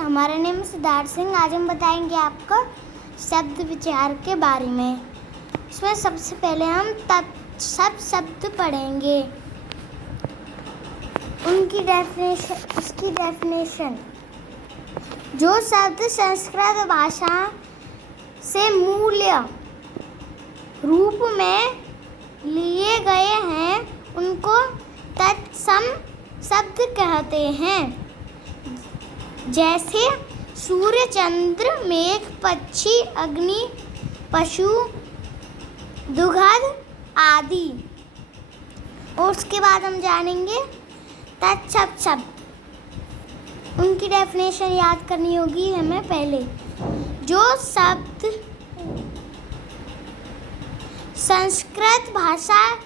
हमारा नाम सिद्धार्थ सिंह। आज हम बताएंगे आपको शब्द विचार के बारे में। इसमें सबसे पहले हम सब शब्द पढ़ेंगे, उनकी डेफिनेशन। जो शब्द संस्कृत भाषा से मूल्य रूप में लिए गए हैं उनको तत्सम शब्द कहते हैं, जैसे सूर्य, चंद्र, मेघ, पक्षी, अग्नि, पशु, दुग्ध आदि। और उसके बाद हम जानेंगे तत्सम शब्द। उनकी डेफिनेशन याद करनी होगी हमें पहले। जो शब्द संस्कृत भाषा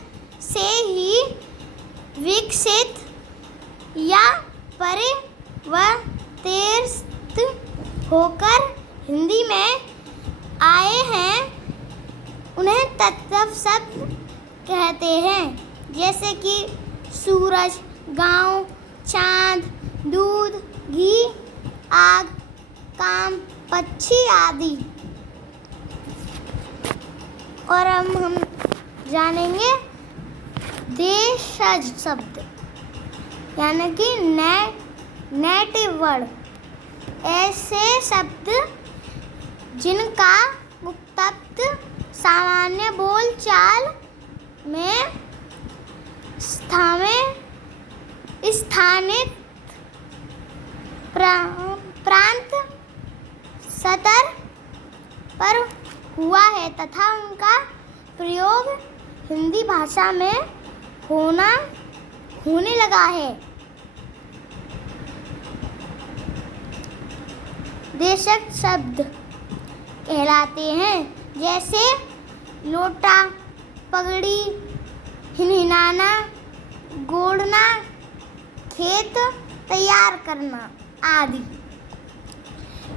से ही विकसित या परिवर्तित होकर हिंदी में आए हैं उन्हें तत्सम शब्द कहते हैं, जैसे कि सूरज, गांव, चांद, दूध, घी, आग, काम, पक्षी आदि। और हम जानेंगे देशज शब्द, यानी कि नेटिव वर्ड। ऐसे शब्द जिनका मुख्यत सामान्य बोलचाल में स्थानिक प्रांत स्तर पर हुआ है तथा उनका प्रयोग हिंदी भाषा में होने लगा है। देशज शब्द कहलाते हैं, जैसे लोटा, पगड़ी, हिनहिनाना, गोड़ना, खेत तैयार करना आदि।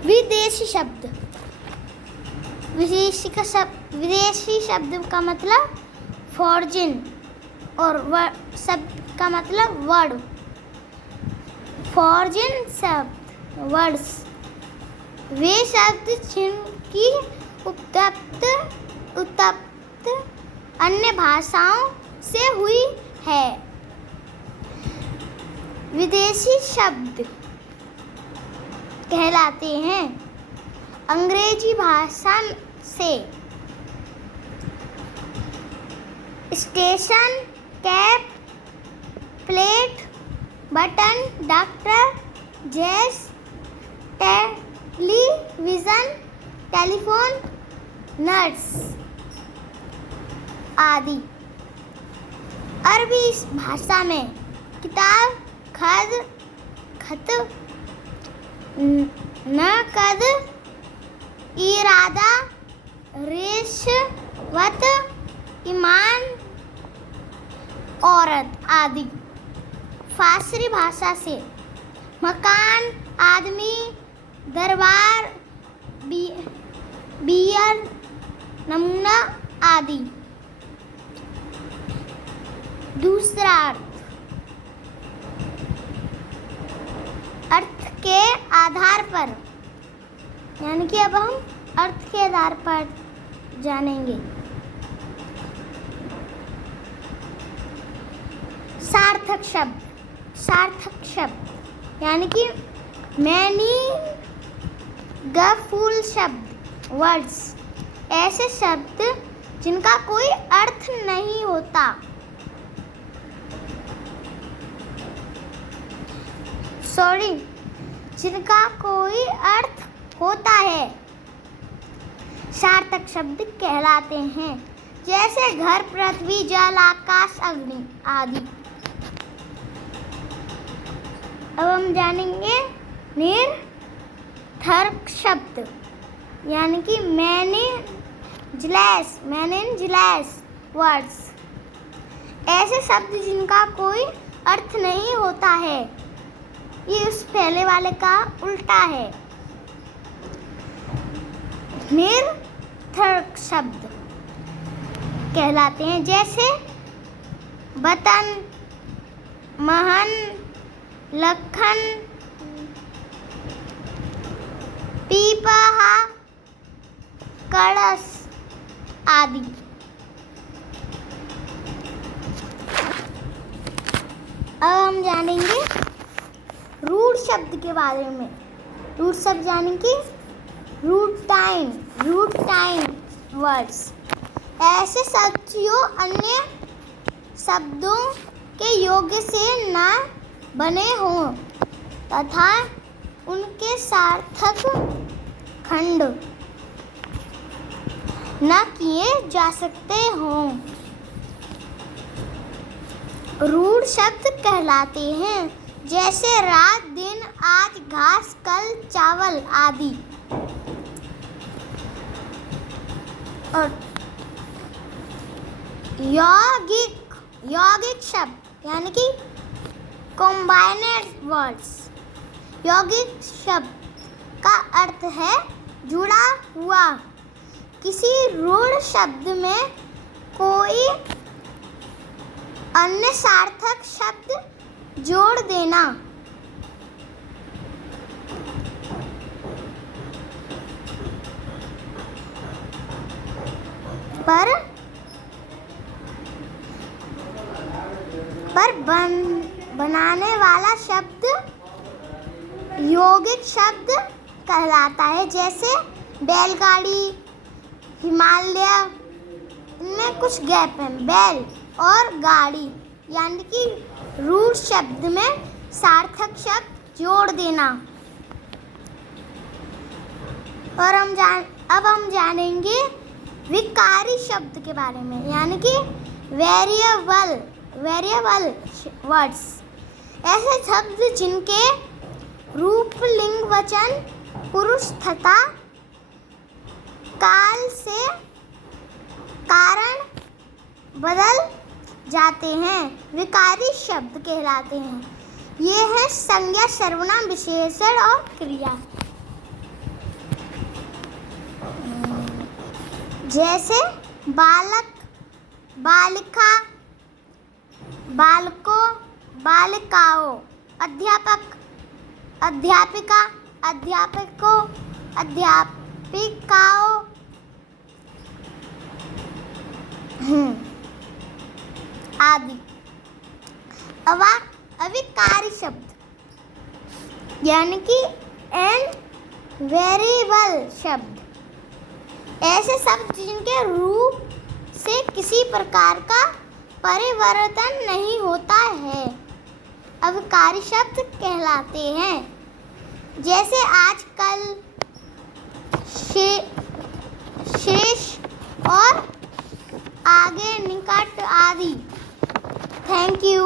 विदेशी शब्द। विदेशी शब्द का मतलब फॉरेन और शब्द का मतलब वर्ड। फॉरेन शब्द वर्ड्स वे शब्द जिनकी उत्पत्ति अन्य भाषाओं से हुई है। विदेशी शब्द कहलाते हैं अंग्रेजी भाषा से station, cap, plate, button, doctor, जैस, टेलीविजन, टेलीफोन, नर्स आदि। अरबी भाषा में किताब, खत, नकद, इरादा, रिश्वत, ईमान, औरत आदि। फारसी भाषा से मकान, आदमी, दरबार, बियर, नमूना आदि। दूसरा अर्थ के आधार पर, यानी कि अब हम अर्थ के आधार पर जानेंगे। सार्थक शब्द यानी कि मीनिंगफुल शब्द वर्ड्स। ऐसे शब्द जिनका कोई अर्थ नहीं होता। जिनका कोई अर्थ होता है सार्थक शब्द कहलाते हैं, जैसे घर, पृथ्वी, जल, आकाश, अग्नि आदि। अब हम जानेंगे निरर्थक शब्द, यानी कि मीनिंगलेस वर्ड्स। ऐसे शब्द जिनका कोई अर्थ नहीं होता है। ये उस पहले वाले का उल्टा है। निरर्थक शब्द कहलाते हैं, जैसे बतन, महन, लखन, कलश आदि। अब हम जानेंगे रूट शब्द के बारे में। रूट शब्द जानेंगे। रूट टाइम वर्ड्स ऐसे शब्द जो अन्य शब्दों के योग्य से न बने हों तथा उनके सार्थक खंड न किए जा सकते हों, रूढ़ शब्द कहलाते हैं। जैसे रात, दिन, आज, घास, कल, चावल आदि। और यौगिक शब्द यानी कि कॉम्बाइनेड वर्ड्स। यौगिक शब्द का अर्थ है जुड़ा हुआ। किसी रूढ़ शब्द में कोई अन्य सार्थक शब्द जोड़ देना। पर बनाने वाला शब्द यौगिक शब्द कहलाता है। जैसे बैलगाड़ी, हिमालय, इनमें कुछ गैप है। बैल और गाड़ी यानी कि रूढ़ शब्द में सार्थक शब्द जोड़ देना। और अब हम जानेंगे विकारी शब्द के बारे में यानी कि वेरिएबल वर्ड्स ऐसे शब्द जिनके रूप, लिंग, वचन, पुरुष तथा काल से कारण बदल जाते हैं, विकारी शब्द कहलाते हैं। ये है संज्ञा, सर्वनाम, विशेषण और क्रिया। जैसे बालक, बालिका, बालकों, बालिकाओं, अध्यापक, अध्यापिका, अध्यापकों, अध्यापिकाओं आदि। अविकारी शब्द यानी कि वेरिएबल शब्द ऐसे शब्द जिनके रूप से किसी प्रकार का परिवर्तन नहीं होता है, अविकारी शब्द कहलाते हैं। जैसे आजकल, शेष और आगे, निकट आदि। Thank you.